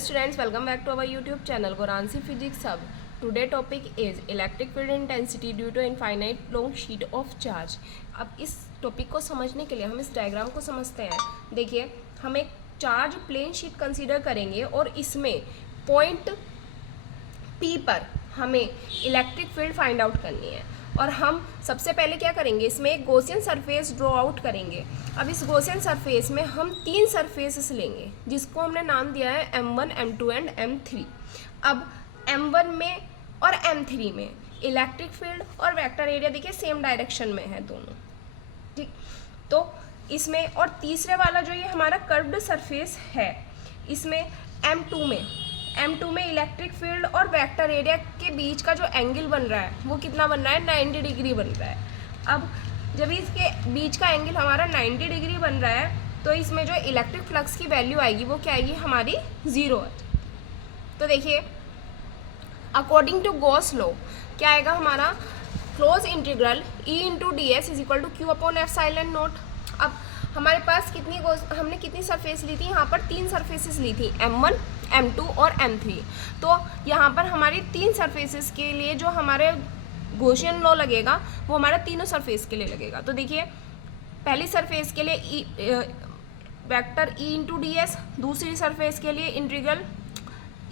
students, welcome back to our YouTube channel Goransi Physics Hub. Today topic is electric field intensity due to infinite long sheet of charge. अब इस topic को समझने के लिए हम इस डायग्राम को समझते हैं. देखिए, हम एक चार्ज प्लेन शीट कंसीडर करेंगे और इसमें पॉइंट P पर हमें इलेक्ट्रिक फील्ड फाइंड आउट करनी है. और हम सबसे पहले क्या करेंगे, इसमें एक गॉसियन सरफेस ड्रॉ आउट करेंगे. अब इस गॉसियन सरफेस में हम 3 सरफेसेस लेंगे जिसको हमने नाम दिया है M1, M2 एंड M3. अब M1 में और M3 में इलेक्ट्रिक फील्ड और वेक्टर एरिया देखिए सेम डायरेक्शन में है दोनों, ठीक. तो इसमें और तीसरे वाला जो ये हमारा कर्व्ड सरफेस है, इसमें M2 में इलेक्ट्रिक फील्ड और वेक्टर एरिया के बीच का जो एंगल बन रहा है वो कितना बन रहा है, 90 डिग्री बन रहा है. अब जब इसके बीच का एंगल हमारा 90 डिग्री बन रहा है तो इसमें जो इलेक्ट्रिक फ्लक्स की वैल्यू आएगी वो क्या आएगी, हमारी 0 है. तो देखिए, अकॉर्डिंग टू गॉस लॉ क्या आएगा हमारा, close integral E into d s is equal to Q upon epsilon naught. अब हमारे पास हमने कितनी सरफेस ली थी, यहाँ पर 3 सरफेसेस ली थी, M1, M2 और M3. तो यहाँ पर हमारी 3 सरफेसेस के लिए जो हमारे गॉसियन लॉ लगेगा वो हमारा तीनों सरफेस के लिए लगेगा. तो देखिए, पहली सरफेस के लिए vector E into d s, दूसरी सरफेस के लिए integral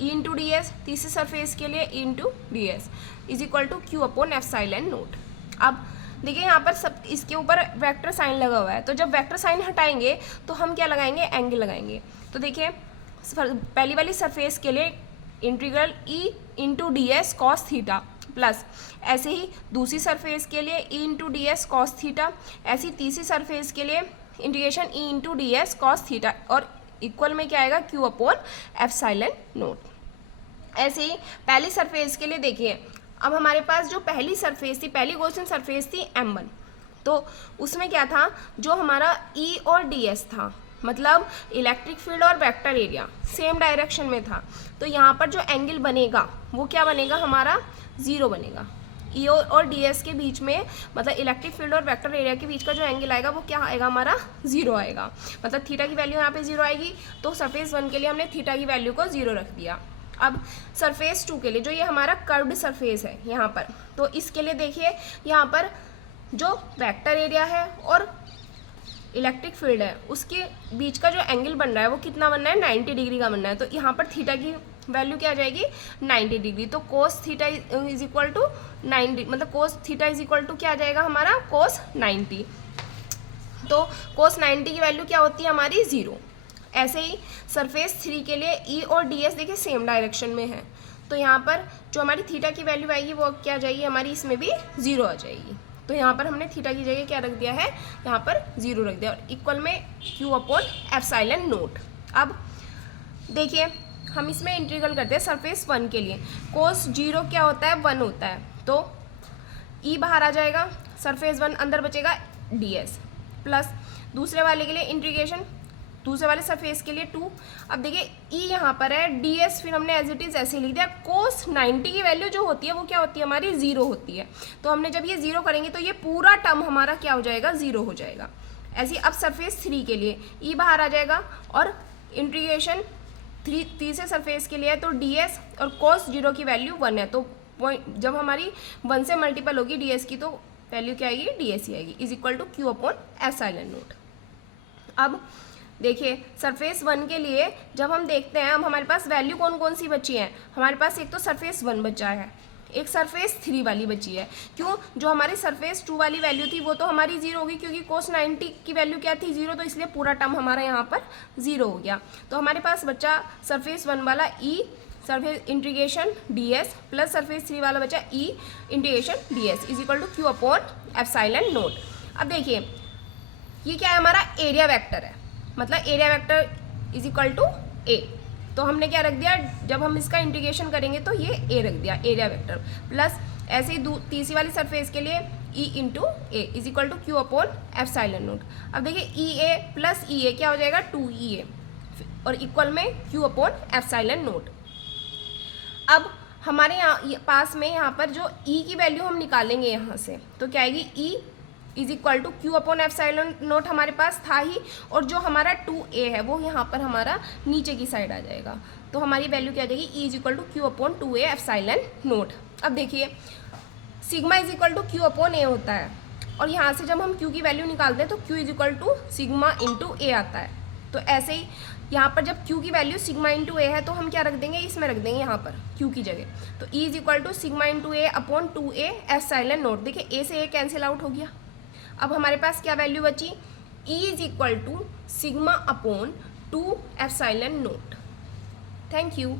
E into d s, तीसरी सरफेस के लिए E into d s is equal to Q upon epsilon naught. अब देखिए, यहाँ पर सब इसके ऊपर वेक्टर साइन लगा हुआ है, तो जब वेक्टर साइन हटाएंगे तो हम क्या लगाएंगे, एंगल लगाएंगे. तो देखिए, पहली वाली सरफेस के लिए integral E into d S cos theta plus, ऐसे ही दूसरी सरफेस के लिए E into d S cos theta, ऐसी तीसरी सरफेस के लिए integration E into d S cos theta और इक्वल में क्या आएगा, क्यू अपॉन एप्सिलॉन नॉट. ऐसे ही पहली सरफेस के लिए देखिए, अब हमारे पास जो पहली सरफेस थी, पहली गॉसियन सरफेस थी M1, तो उसमें क्या था, जो हमारा E और DS था, मतलब इलेक्ट्रिक फील्ड और वेक्टर एरिया सेम डायरेक्शन में था. तो यहाँ पर जो एंगल बनेगा वो क्या बनेगा, हमारा 0 बनेगा. E और DS के बीच में, मतलब इलेक्ट्रिक फील्ड और वेक्टर एरिया के बीच का जो एंगल आएगा वो क्या आएगा, हमारा 0 आएगा. मतलब थीटा की वैल्यू यहाँ पे 0 आएगी. तो सरफेस 1 के लिए हमने थीटा की वैल्यू को 0 रख दिया. अब सरफेस 2 के लिए, जो ये हमारा कर्व्ड सरफेस है यहाँ पर, तो इसके लिए देखिए, यहाँ पर जो वेक्टर एरिया है और इलेक्ट्रिक फील्ड है उसके बीच का जो एंगल बन रहा है वो कितना बन रहा है, 90 डिग्री का बन रहा है. तो यहाँ पर थीटा की वैल्यू क्या आ जाएगी, 90 डिग्री. तो cos theta is equal to 90, मतलब cos theta is equal to क्या आ जाएगा हमारा, कोस 90. तो कोस 90 की वैल्यू क्या होती है हमारी, 0. ऐसे ही सरफेस 3 के लिए E और DS देखिए सेम डायरेक्शन में है, तो यहाँ पर जो हमारी थीटा की वैल्यू आएगी वो क्या आ जाएगी हमारी, इसमें भी 0 आ जाएगी. तो यहाँ पर हमने थीटा की जगह क्या रख दिया है, यहाँ पर 0 रख दिया और इक्वल में क्यू अपॉन एप्सिलॉन नॉट. अब देखिए, हम इसमें इंटीग्रल करते हैं सरफेस 1 के लिए. कोस 0 क्या होता है, 1 होता है, तो E बाहर आ जाएगा, सरफेस 1 अंदर बचेगा DS प्लस दूसरे वाले के लिए इंटीग्रेशन, दूसरे वाले सरफेस के लिए 2. अब देखिए, E यहाँ पर है, DS फिर हमने एज इट इज ऐसे लिख दिया. कोस 90 की वैल्यू जो होती है वो क्या होती है हमारी, 0 होती है. तो हमने जब ये 0 करेंगे तो ये पूरा टर्म हमारा क्या हो जाएगा, 0 हो जाएगा. ऐसे ही अब सरफेस 3 के लिए E बाहर आ जाएगा और इंटीग्रेशन तीसरे सरफेस के लिए है, तो DS और कोस 0 की वैल्यू 1 है. तो पॉइंट जब हमारी 1 से मल्टीपल होगी DS की तो वैल्यू क्या आएगी, DS ही आएगी, is equal to Q upon epsilon naught. अब देखिए, सरफेस 1 के लिए जब हम देखते हैं, अब हमारे पास वैल्यू कौन कौन सी बची है, हमारे पास एक तो सरफेस 1 बचा है, एक सरफेस 3 वाली बची है. क्यों, जो हमारी सरफेस 2 वाली वैल्यू थी वो तो हमारी 0 होगी, क्योंकि कोस 90 की वैल्यू क्या थी, 0, तो इसलिए पूरा टर्म हमारा यहाँ पर 0 हो गया. तो हमारे पास बचा सरफेस 1 वाला E surface integration DS plus surface 3 वाला बचा E integration DS is equal to Q upon epsilon naught. अब देखिए, ये क्या है, हमारा एरिया वेक्टर है, मतलब area vector is equal to A. तो हमने क्या रख दिया, जब हम इसका इंटीग्रेशन करेंगे तो ये A रख दिया, एरिया वेक्टर प्लस, ऐसे ही तीसरी वाली सरफेस के लिए E into A is equal to Q upon epsilon naught. अब देखिए, EA प्लस EA क्या हो जाएगा, 2EA और इक्वल में क्यू अपॉन एप्सिलॉन नॉट. अब हमारे यहाँ पास में यहाँ पर जो E की वैल्यू हम निकालेंगे यहाँ से, तो क्या आएगी, E is equal to Q upon epsilon naught हमारे पास था ही, और जो हमारा 2a है वो यहाँ पर हमारा नीचे की साइड आ जाएगा, तो हमारी वैल्यू क्या आ जाएगी, E is equal to Q upon 2a epsilon naught. अब देखिए sigma is equal to Q upon A होता है, और यहाँ से जब हम क्यू की वैल्यू निकालते हैं तो Q is equal to sigma into A आता है। तो ऐसे ही यहाँ पर जब क्यू की वैल्यू सिग्मा इंटू ए है तो हम क्या रख देंगे, इसमें रख देंगे यहाँ पर क्यू की जगह, तो E is equal to sigma into A upon 2a epsilon naught. देखिए ए से ए कैंसिल आउट हो गया, अब हमारे पास क्या वैल्यू बची, E is equal to sigma upon 2 epsilon naught. Thank you.